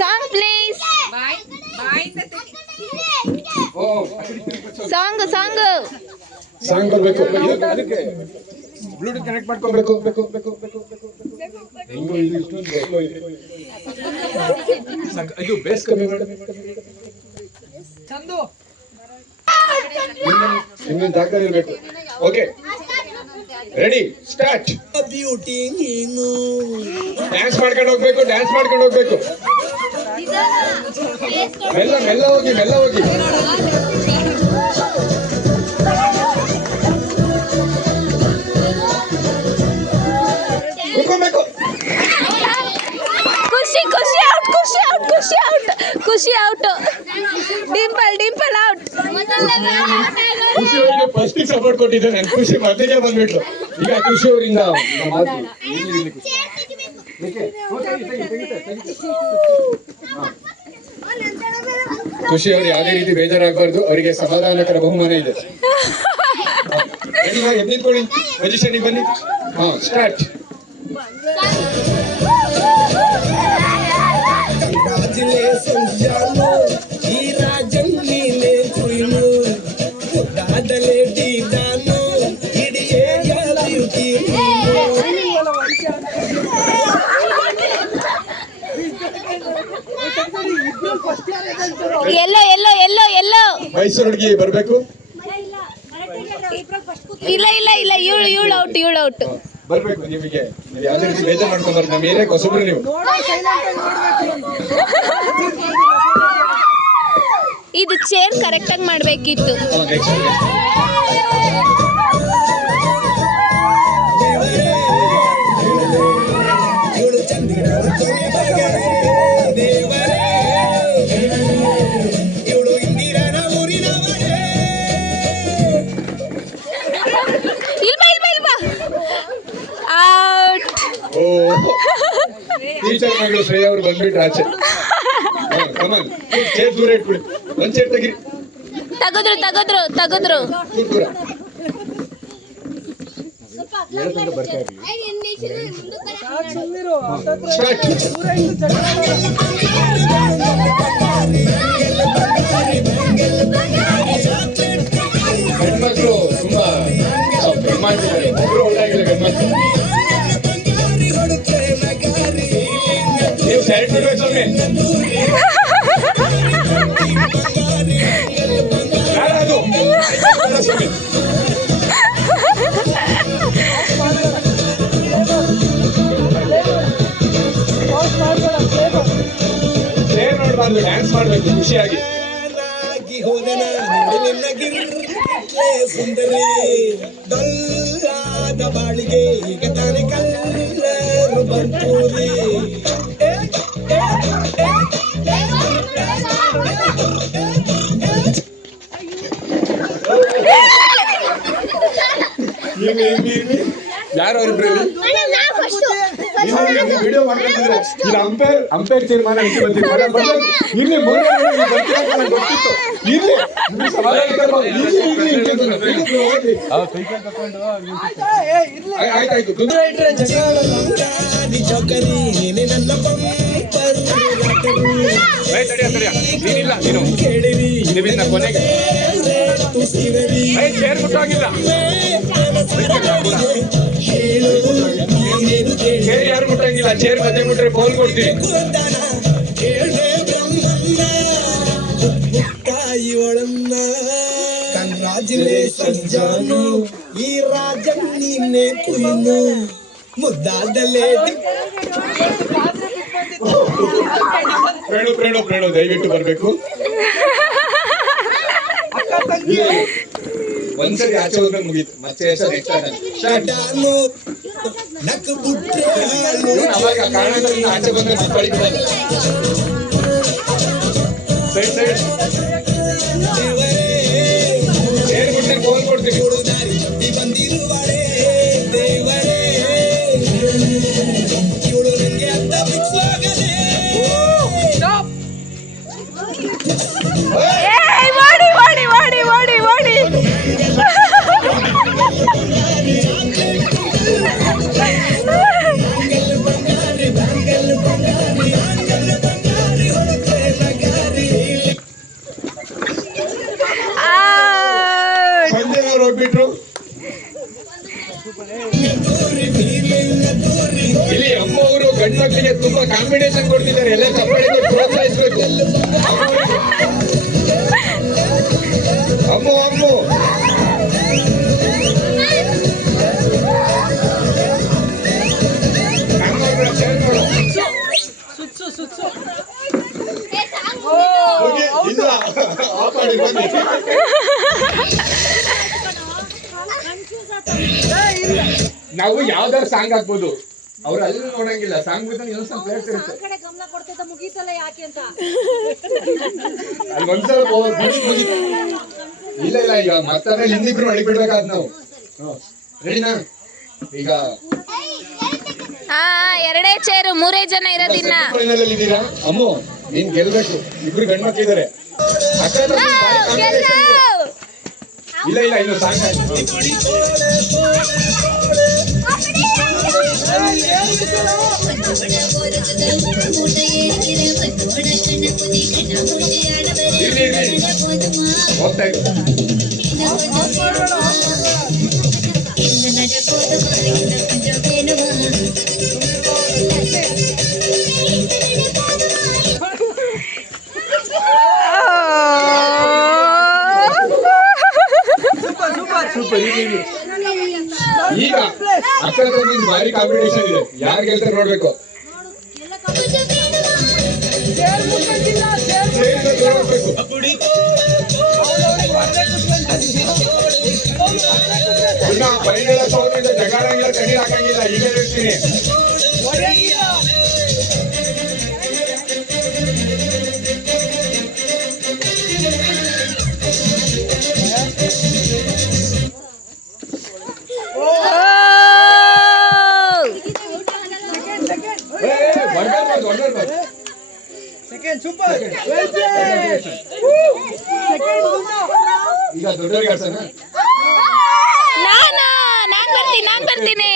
Song please. Song song song ಬರ್ಬೇಕು. ಅದಕ್ಕೆ Bluetooth connect ಮಾಡ್ಕೋಬೇಕು. ಇದು ಬೇಸ್ ಕಮ್ಮಿ ಮಾಡಿ. ಇನ್ನೊಂದು ಜಾಗ ಇರಬೇಕು. Okay ready start. ಬ್ಯೂಟಿ ನೀನು ಡ್ಯಾನ್ಸ್ ಮಾಡ್ಕೊಂಡು ಹೋಗ್ಬೇಕು. ಮೆಲ್ಲ ಹೋಗಿ. ಕುತ್ಕೊಬೇಕು. ಖುಷಿ ಔಟ್. ಡಿಂಪಲ್ ಔಟ್. ಖುಷಿ ಅವರಿಗೆ ಫಸ್ಟ್ ಸಪೋರ್ಟ್ ಕೊಟ್ಟಿದ್ದೆ ನಾನು. ಖುಷಿ ಮೊದಲಿಗೆ ಬಂದ್ಬಿಟ್ರು. ಈಗ ಖುಷಿ ಅವರಿಂದ ಖುಷಿ ಅವ್ರು ಯಾವುದೇ ರೀತಿ ಬೇಜಾರಾಗಬಾರ್ದು. ಅವರಿಗೆ ಸಮಾಧಾನಕರ ಬಹುಮಾನ ಇದೆ. ಎದ್ದಿಕೊಳ್ಳಿ, ಪೊಸಿಷನ್ಗೆ ಬನ್ನಿ. ಸ್ಟಾರ್ಟ್. ಈ ರಾಜಂಗೀಲೆ ಕುಯ್ನು ಮುದ್ದಾದಲೆ ಡಿದಾನು ಇಡಿಯೇ ಬ್ಯೂಟಿ ಎಲ್ಲೋ ಮೈಸೂರು ಹುಡುಗಿ ಬರ್ಬೇಕು. ಇಲ್ಲ ಇವಳು ಔಟ್. ಬರ್ಬೇಕು. ನಿಮಗೆ ಯಾವುದೇ ರೀತಿ ಬೇಜಾರು ಮಾಡ್ಕೊಂಡ್ಬಾರ್ದು. ನಮ್ಮ ಏರಿಯಾಕ್ಕೆ ಹೊಸಬ್ರು ನೀವು. ಇದು ಚೇರ್ ಕರೆಕ್ಟ್ ಆಗಿ ಮಾಡ್ಬೇಕಿತ್ತು. ಟೀಚರ್ ಮಗಳು ಶ್ರೇಯ ಅವರು ಬಂದ್ಬಿಟ್ರು ಆಚೆ. ಚೇರ್ ದೂರ ಇಟ್ಬಿಡಿ. ಒಂದ್ ಚೇರ್ ತೆಗಿರಿ. ತೆಗೆದ್ರು. ದೂರ. ಹೆಣ್ಮಕ್ಳು ತುಂಬಾ ಬ್ರಹ್ಮಾಂಡಿದ್ದಾರೆ. ಒಳ್ಳೆಯಾಗಿಲ್ಲ ಗಂಡ್ಮಕ್ಳು. ನೀವು ಸೈಡ್ ಬಿಡ್ಬೇಕು ಸ್ವಾಮಿ. ಯಾರದು ಸ್ವಾಮಿ? ಚೇರ್ ನೋಡ್ಬಾರ್ದು, ಡ್ಯಾನ್ಸ್ ಮಾಡ್ಬೇಕು ಖುಷಿಯಾಗಿ. ಹೋದನ ಸುಂದರಿ ದೊಲ್ಲಾದ ಬಾಳಿಗೆ ಈಗ ತಾನೆ ಕಲ್ಲರು ಬಂತೂರಿ. ಯಾರು ಅವ್ರಿಬ್ರು ವಿಡಿಯೋ ಮಾಡ್ತಿದ್ರೆ ಇಲ್ಲಿ ಅಂಪೈರ್ ತೀರ್ಮಾನ ಗೊತ್ತಿತ್ತು. ಇರ್ಲಿ ಆಯ್ತಾಯ್ತು. ನೀನಿಲ್ಲ ನೀನು ಕೊನೆಗೆ ಚೇರ್ ಮುಟ್ಟೋಗಿಲ್ಲ. ಚೇರ್ ಯಾರು ಮುಟ್ಟಂಗಿಲ್ಲ. ಚೇರ್ ಮಧ್ಯೆ ಮುಟ್ರೆ ಫೋನ್ ಕೊಡ್ತೀವಿ. ಕಂಗ್ರಾಚುಲೇಷನ್ ಜಾನು ಈ ರಾಜನ್ ನೀನೆ ಕುಯ್ನು ಮುದ್ದಾದಲೆ. ಪ್ರೇಣು ದಯವಿಟ್ಟು ಬರ್ಬೇಕು. ಒಂದ್ಸರಿ ಆಚೆ ಹೋದ್ರೆ ಮುಗೀತು. ಮತ್ತೆ ಅವಾಗ ಕಾರಣದಿಂದ ಆಚೆ ಬಂದ್ರೆ ಮಕ್ಕಳಿಗೆ ಸೈಡ್ ಚೇರ್ ಮುಟ್ಟಿ ಫೋನ್ ಕೊಡ್ತೀವಿ. ಬಂದಿರುವಳೆ ದೇವರೇ ಇವಳು ನಂಗೆ ಅಂತ ಬಿಚ್ಚಲಾಗದೆ. ಕೊಟ್ಟಿದ್ದಾರೆ, ಎಲ್ಲ ಚಪ್ಪಾಳೆಗೆ ಪ್ರೋತ್ಸಾಹಿಸ್ಬೇಕು. ಅಮ್ಮು ಅಮ್ಮು ಹೋಗಿ, ಇಲ್ಲ ಆಫ್ ಮಾಡಿ ಬನ್ನಿ. ನಾವು ಯಾವ್ದಾದ್ರು ಸಾಂಗ್ ಹಾಕ್ಬೋದು, ಅವ್ರು ಅಲ್ಲಿ ನೋಡಂಗಿಲ್ಲ. ಸಾಂಗ್ ಬಿಟ್ಟು ಇನ್ನೊಂದ್ಸಲ ಪ್ಲೇಸ್ ಇರುತ್ತೆ, ಕಡೆ ಗಮನ ಕೊಡ್ತಿದ್ದ ಮುಗೀತಲ್ಲ ಯಾಕೆ ಅಂತ. ಅಲ್ಲಿ ಒಂದ್ಸಲ ಇಲ್ಲ ಇಲ್ಲ ಈಗ ಮತ್ತೆ ಹಿಂದಿಬ್ರು ಅಳಿಬಿಡ್ಬೇಕಾದ್ ನಾವು. ರೆಡಿನಾ? ಈಗ ಹಾ ಎರಡೇ ಚೇರು, 3 ಜನ ಇರೋದಿನ್ನ. ಫೈನಲ್ ಅಲ್ಲಿ ಇದ್ದೀರಾ? ಅಮ್ಮು ನೀನ್ ಗೆಲ್ಬೇಕು, ಇಬ್ರು ಗಂಡ್ಮಕ್ಳು ಇದಾರೆ. ಅಕ್ಕ ಹತ್ರ ಒಂದ್ ಭಾರಿ competition ಇದೆ. ಇಲ್ಲ ಇಲ್ಲ ಇನ್ನು ಸಾಂಗ್ ಹೋಗ್ತಾ ಇತ್ತು. ಈಗ ಅಕ್ಕ ಹತ್ರ ನಿನ್ ಭಾರಿ ಕಾಂಪಿಟೇಷನ್ ಇದೆ, ಯಾರು ಗೆಲ್ತಾರೆ ನೋಡ್ಬೇಕು. ಇನ್ನ ಫೈನಲ್ ಸೋಲಿಂದ ಜಗಾಡಂಗಿಲ್ಲ, ಕಣ್ಣೀರ್ ಹಾಕಂಗಿಲ್ಲ. ಈಗ ಹೇಳ್ತೀನಿ, ಈಗ ದೊಡ್ಡವರಿಗೆ ಆಡ್ಸೋಣ. ನಾನು ಬರ್ತೀನಿ